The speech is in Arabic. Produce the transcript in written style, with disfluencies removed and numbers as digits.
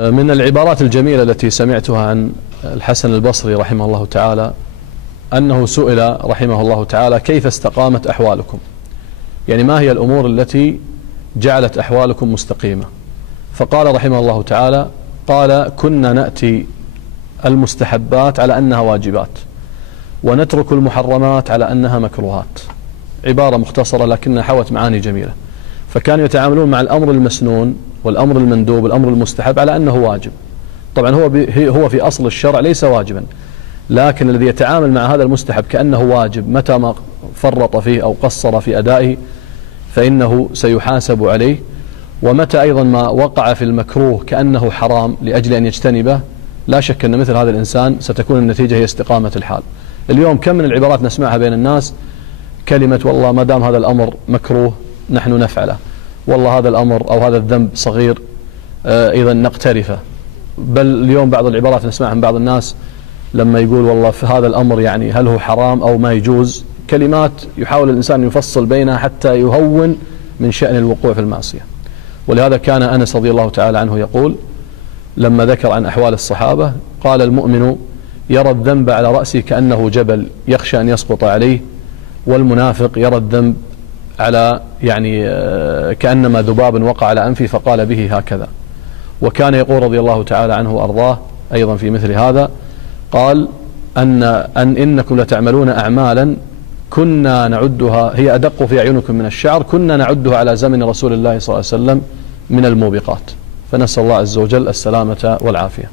من العبارات الجميلة التي سمعتها عن الحسن البصري رحمه الله تعالى أنه سئل رحمه الله تعالى: كيف استقامت أحوالكم؟ يعني ما هي الأمور التي جعلت أحوالكم مستقيمة؟ فقال رحمه الله تعالى: قال: كنا نأتي المستحبات على أنها واجبات، ونترك المحرمات على أنها مكروهات. عبارة مختصرة لكنها حوت معاني جميلة. فكانوا يتعاملون مع الأمر المسنون والأمر المندوب والأمر المستحب على أنه واجب. طبعا هو في أصل الشرع ليس واجبا، لكن الذي يتعامل مع هذا المستحب كأنه واجب متى ما فرط فيه أو قصر في أدائه فإنه سيحاسب عليه، ومتى أيضا ما وقع في المكروه كأنه حرام لأجل أن يجتنبه لا شك أن مثل هذا الإنسان ستكون النتيجة هي استقامة الحال. اليوم كم من العبارات نسمعها بين الناس: كلمة والله ما دام هذا الأمر مكروه نحن نفعله، والله هذا الأمر أو هذا الذنب صغير إذا نقترفه. بل اليوم بعض العبارات نسمعها من بعض الناس لما يقول والله في هذا الأمر يعني هل هو حرام أو ما يجوز، كلمات يحاول الإنسان يفصل بينها حتى يهون من شأن الوقوع في المعصية. ولهذا كان أنس رضي الله تعالى عنه يقول لما ذكر عن أحوال الصحابة: قال: المؤمن يرى الذنب على رأسه كأنه جبل يخشى أن يسقط عليه، والمنافق يرى الذنب على كأنما ذباب وقع على أنفه فقال به هكذا. وكان يقول رضي الله تعالى عنه وأرضاه أيضا في مثل هذا، قال: إنكم لتعملون أعمالا كنا نعدها هي أدق في أعينكم من الشعر، كنا نعدها على زمن رسول الله صلى الله عليه وسلم من الموبقات. فنسأل الله عز وجل السلامة والعافية.